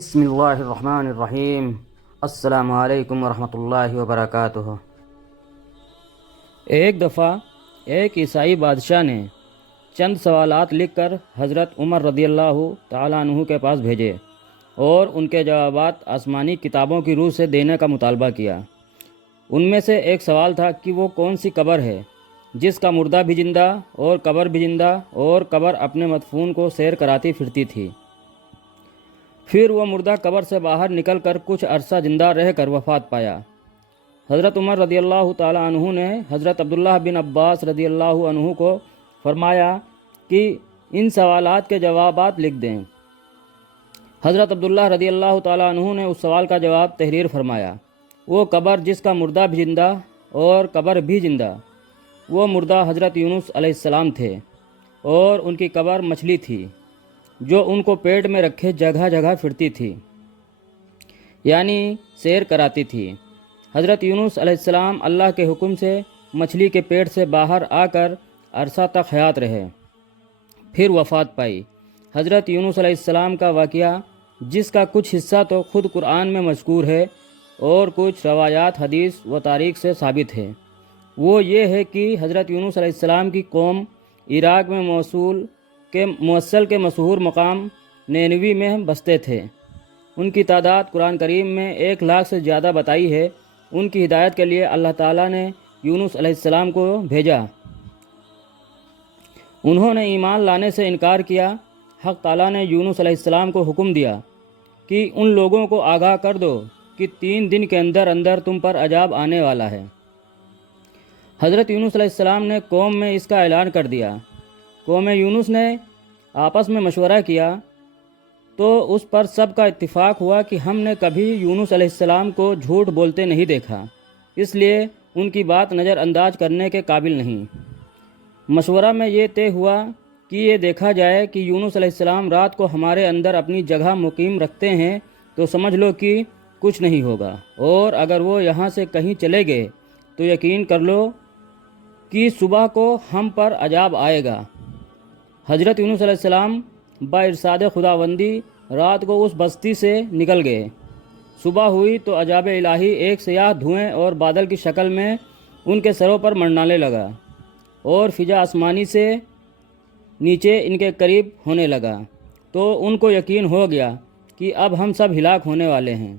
بسم اللہ الرحمن الرحیم۔ السلام علیکم ورحمۃ اللہ وبرکاتہ۔ ایک دفعہ ایک عیسائی بادشاہ نے چند سوالات لکھ کر حضرت عمر رضی اللہ تعالیٰ عنہ کے پاس بھیجے اور ان کے جوابات آسمانی کتابوں کی روح سے دینے کا مطالبہ کیا۔ ان میں سے ایک سوال تھا کہ وہ کون سی قبر ہے جس کا مردہ بھی زندہ اور قبر بھی زندہ اور قبر اپنے مدفون کو سیر کراتی پھرتی تھی۔ پھر وہ مردہ قبر سے باہر نکل کر کچھ عرصہ زندہ رہ کر وفات پایا۔ حضرت عمر رضی اللہ تعالیٰ عنہ نے حضرت عبداللہ بن عباس رضی اللہ عنہ کو فرمایا کہ ان سوالات کے جوابات لکھ دیں۔ حضرت عبداللہ رضی اللہ تعالیٰ عنہ نے اس سوال کا جواب تحریر فرمایا۔ وہ قبر جس کا مردہ بھی زندہ اور قبر بھی زندہ، وہ مردہ حضرت یونس علیہ السلام تھے اور ان کی قبر مچھلی تھی جو ان کو پیٹ میں رکھے جگہ جگہ پھرتی تھی، یعنی سیر کراتی تھی۔ حضرت یونس علیہ السلام اللہ کے حکم سے مچھلی کے پیٹ سے باہر آ کر عرصہ تک حیات رہے، پھر وفات پائی۔ حضرت یونس علیہ السلام کا واقعہ، جس کا کچھ حصہ تو خود قرآن میں مذکور ہے اور کچھ روایات حدیث و تاریخ سے ثابت ہے، وہ یہ ہے کہ حضرت یونس علیہ السلام کی قوم عراق میں موصل کے مشہور مقام نینوی میں بستے تھے۔ ان کی تعداد قرآن کریم میں 1,00,000 سے زیادہ بتائی ہے۔ ان کی ہدایت کے لیے اللہ تعالیٰ نے یونس علیہ السلام کو بھیجا۔ انہوں نے ایمان لانے سے انکار کیا۔ حق تعالیٰ نے یونس علیہ السلام کو حکم دیا کہ ان لوگوں کو آگاہ کر دو کہ 3 دن کے اندر اندر تم پر عذاب آنے والا ہے۔ حضرت یونس علیہ السلام نے قوم میں اس کا اعلان کر دیا۔ قوم یونس نے آپس میں مشورہ کیا تو اس پر سب کا اتفاق ہوا کہ ہم نے کبھی یونس علیہ السلام کو جھوٹ بولتے نہیں دیکھا، اس لیے ان کی بات نظر انداز کرنے کے قابل نہیں۔ مشورہ میں یہ طے ہوا کہ یہ دیکھا جائے کہ یونس علیہ السلام رات کو ہمارے اندر اپنی جگہ مقیم رکھتے ہیں تو سمجھ لو کہ کچھ نہیں ہوگا، اور اگر وہ یہاں سے کہیں چلے گئے تو یقین کر لو کہ صبح کو ہم پر عذاب آئے گا۔ حضرت یونس علیہ السلام با ارشاد خداوندی رات کو اس بستی سے نکل گئے۔ صبح ہوئی تو عذاب الہی ایک سیاہ دھوئیں اور بادل کی شکل میں ان کے سروں پر منڈلانے لگا اور فضا آسمانی سے نیچے ان کے قریب ہونے لگا، تو ان کو یقین ہو گیا کہ اب ہم سب ہلاک ہونے والے ہیں۔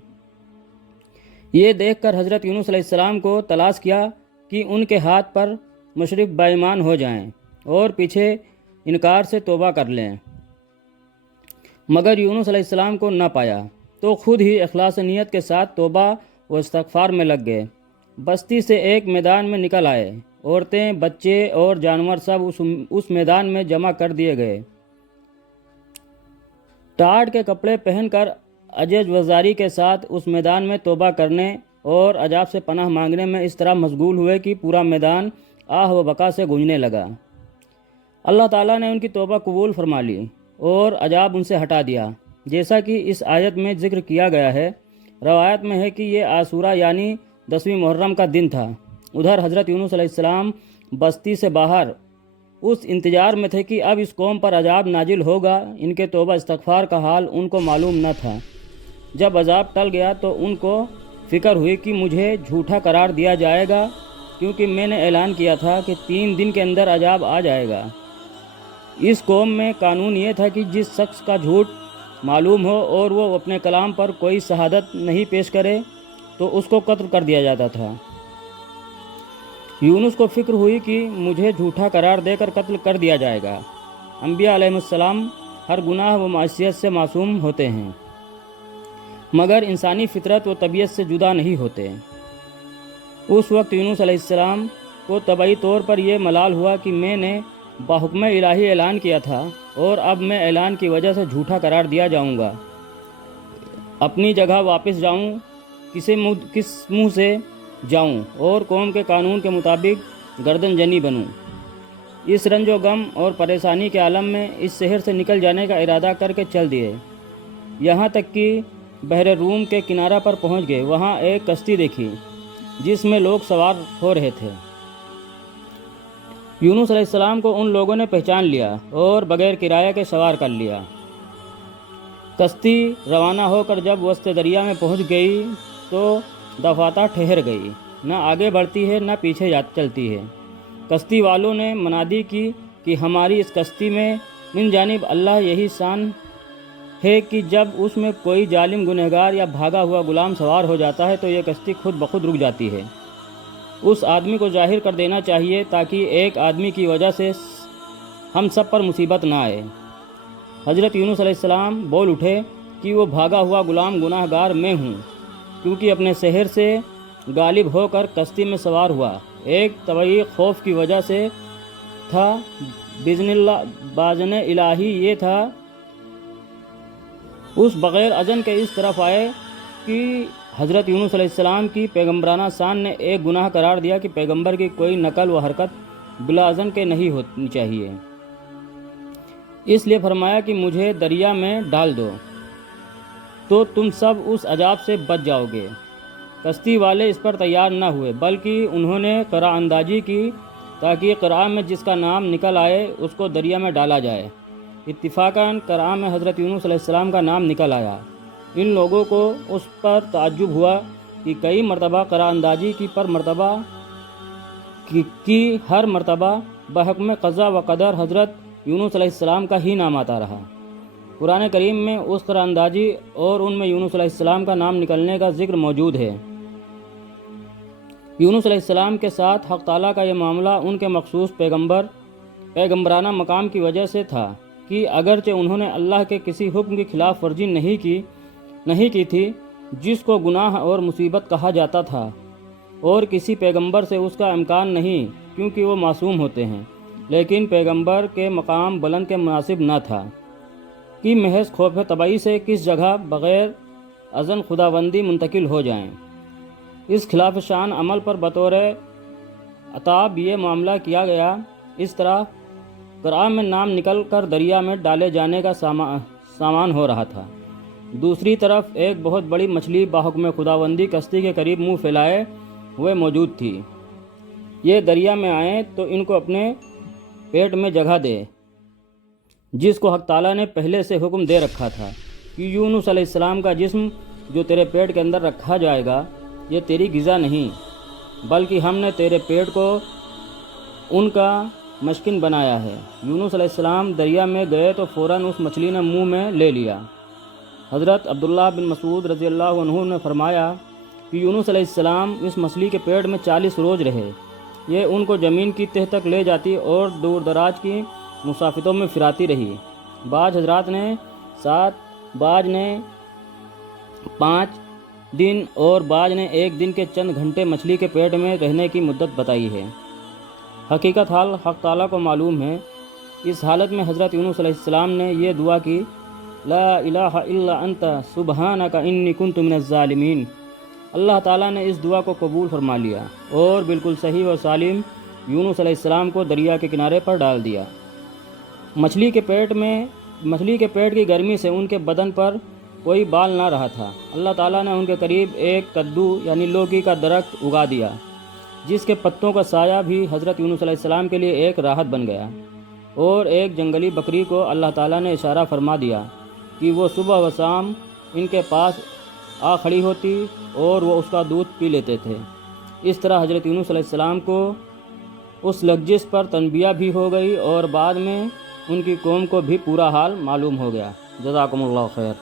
یہ دیکھ کر حضرت یونس علیہ السلام کو تلاش کیا کہ ان کے ہاتھ پر مشرق بائیمان ہو جائیں اور پیچھے انکار سے توبہ کر لیں، مگر یونس علیہ السلام کو نہ پایا تو خود ہی اخلاص نیت کے ساتھ توبہ و استغفار میں لگ گئے۔ بستی سے ایک میدان میں نکل آئے۔ عورتیں، بچے اور جانور سب اس میدان میں جمع کر دیے گئے۔ ٹاٹ کے کپڑے پہن کر عجز وزاری کے ساتھ اس میدان میں توبہ کرنے اور عذاب سے پناہ مانگنے میں اس طرح مشغول ہوئے کہ پورا میدان آہ و بکا سے گونجنے لگا۔ اللہ تعالیٰ نے ان کی توبہ قبول فرما لی اور عذاب ان سے ہٹا دیا، جیسا کہ اس آیت میں ذکر کیا گیا ہے۔ روایت میں ہے کہ یہ عاشورہ یعنی 10ویں محرم کا دن تھا۔ ادھر حضرت یونس علیہ السلام بستی سے باہر اس انتظار میں تھے کہ اب اس قوم پر عذاب نازل ہوگا۔ ان کے توبہ استغفار کا حال ان کو معلوم نہ تھا۔ جب عذاب ٹل گیا تو ان کو فکر ہوئی کہ مجھے جھوٹا قرار دیا جائے گا، کیونکہ میں نے اعلان کیا تھا کہ 3 دن کے اندر عذاب آ جائے گا۔ اس قوم میں قانون یہ تھا کہ جس شخص کا جھوٹ معلوم ہو اور وہ اپنے کلام پر کوئی شہادت نہیں پیش کرے تو اس کو قتل کر دیا جاتا تھا۔ یونس کو فکر ہوئی کہ مجھے جھوٹا قرار دے کر قتل کر دیا جائے گا۔ انبیاء علیہ السلام ہر گناہ و معصیت سے معصوم ہوتے ہیں، مگر انسانی فطرت و طبیعت سے جدا نہیں ہوتے۔ اس وقت یونس علیہ السلام کو طبعی طور پر یہ ملال ہوا کہ میں نے بحکم الہی اعلان کیا تھا اور اب میں اعلان کی وجہ سے جھوٹا قرار دیا جاؤں گا۔ اپنی جگہ واپس جاؤں، کس منہ سے جاؤں اور قوم کے قانون کے مطابق گردن جنی بنوں۔ اس رنج و غم اور پریشانی کے عالم میں اس شہر سے نکل جانے کا ارادہ کر کے چل دیے، یہاں تک کہ بحر روم کے کنارہ پر پہنچ گئے۔ وہاں ایک کشتی دیکھی جس میں لوگ سوار ہو رہے تھے۔ یونس علیہ السلام کو ان لوگوں نے پہچان لیا اور بغیر کرایہ کے سوار کر لیا۔ کشتی روانہ ہو کر جب وسط دریا میں پہنچ گئی تو دفاتر ٹھہر گئی، نہ آگے بڑھتی ہے نہ پیچھے چلتی ہے۔ کشتی والوں نے منادی کی کہ ہماری اس کشتی میں من جانب اللہ یہی شان ہے کہ جب اس میں کوئی ظالم گنہگار یا بھاگا ہوا غلام سوار ہو جاتا ہے تو یہ کشتی خود بخود رک جاتی ہے۔ اس آدمی کو ظاہر کر دینا چاہیے تاکہ ایک آدمی کی وجہ سے ہم سب پر مصیبت نہ آئے۔ حضرت یونس علیہ السلام بول اٹھے کہ وہ بھاگا ہوا غلام گناہ گار میں ہوں، کیونکہ اپنے سحر سے غالب ہو کر کشتی میں سوار ہوا۔ ایک طبعی خوف کی وجہ سے تھا، باذن الہی یہ تھا اس بغیر اذن کے اس طرف آئے کہ حضرت یونس علیہ السلام کی پیغمبرانہ شان نے ایک گناہ قرار دیا کہ پیغمبر کی کوئی نقل و حرکت بلا اذن کے نہیں ہونی چاہیے۔ اس لیے فرمایا کہ مجھے دریا میں ڈال دو تو تم سب اس عذاب سے بچ جاؤ گے۔ کشتی والے اس پر تیار نہ ہوئے، بلکہ انہوں نے قرآن اندازی کی تاکہ قرآن میں جس کا نام نکل آئے اس کو دریا میں ڈالا جائے۔ اتفاقاً قرآن میں حضرت یونس علیہ السلام کا نام نکل آیا۔ ان لوگوں کو اس پر تعجب ہوا کہ کئی مرتبہ قرآن اندازی کی ہر مرتبہ بحکم قضا و قدر حضرت یونس علیہ السلام کا ہی نام آتا رہا۔ قرآن کریم میں اس قرآن اندازی اور ان میں یونس علیہ السلام کا نام نکلنے کا ذکر موجود ہے۔ یونس علیہ السلام کے ساتھ حق تعالیٰ کا یہ معاملہ ان کے مخصوص پیغمبرانہ مقام کی وجہ سے تھا کہ اگرچہ انہوں نے اللہ کے کسی حکم کی خلاف ورزی نہیں کی تھی جس کو گناہ اور مصیبت کہا جاتا تھا، اور کسی پیغمبر سے اس کا امکان نہیں کیونکہ وہ معصوم ہوتے ہیں، لیکن پیغمبر کے مقام بلند کے مناسب نہ تھا کہ محض خوف طبعی سے کس جگہ بغیر اذن خداوندی منتقل ہو جائیں۔ اس خلاف شان عمل پر بطور عتاب یہ معاملہ کیا گیا۔ اس طرح قرآن میں نام نکل کر دریا میں ڈالے جانے کا سامان ہو رہا تھا۔ دوسری طرف ایک بہت بڑی مچھلی باحکم خداوندی کشتی کے قریب منہ پھیلائے ہوئے موجود تھی۔ یہ دریا میں آئیں تو ان کو اپنے پیٹ میں جگہ دے، جس کو حق تعالیٰ نے پہلے سے حکم دے رکھا تھا کہ یونس علیہ السلام کا جسم جو تیرے پیٹ کے اندر رکھا جائے گا یہ تیری غذا نہیں، بلکہ ہم نے تیرے پیٹ کو ان کا مسکن بنایا ہے۔ یونس علیہ السلام دریا میں گئے تو فوراً اس مچھلی نے منہ میں لے لیا۔ حضرت عبداللہ بن مسعود رضی اللہ عنہ نے فرمایا کہ یونس علیہ السلام اس مچھلی کے پیٹ میں 40 روز رہے۔ یہ ان کو زمین کی تہ تک لے جاتی اور دور دراز کی مسافتوں میں پھراتی رہی۔ بعض حضرات نے 7، بعض نے 5 دن اور بعض نے 1 دن کے چند گھنٹے مچھلی کے پیٹ میں رہنے کی مدت بتائی ہے۔ حقیقت حال حق تعالیٰ کو معلوم ہے۔ اس حالت میں حضرت یونس علیہ السلام نے یہ دعا کی، لا الہ الا انت سبحانک انی کنت من الظالمین۔ اللہ تعالیٰ نے اس دعا کو قبول فرما لیا اور بالکل صحیح و سالم یونس علیہ السلام کو دریا کے کنارے پر ڈال دیا۔ مچھلی کے پیٹ کی گرمی سے ان کے بدن پر کوئی بال نہ رہا تھا۔ اللہ تعالیٰ نے ان کے قریب ایک کدو یعنی لوکی کا درخت اگا دیا، جس کے پتوں کا سایہ بھی حضرت یونس علیہ السلام کے لیے ایک راحت بن گیا، اور ایک جنگلی بکری کو اللہ تعالیٰ نے اشارہ فرما دیا کہ وہ صبح و شام ان کے پاس آ کھڑی ہوتی اور وہ اس کا دودھ پی لیتے تھے۔ اس طرح حضرت یونس علیہ السلام کو اس لغزش پر تنبیہ بھی ہو گئی اور بعد میں ان کی قوم کو بھی پورا حال معلوم ہو گیا۔ جزاکم اللہ خیر۔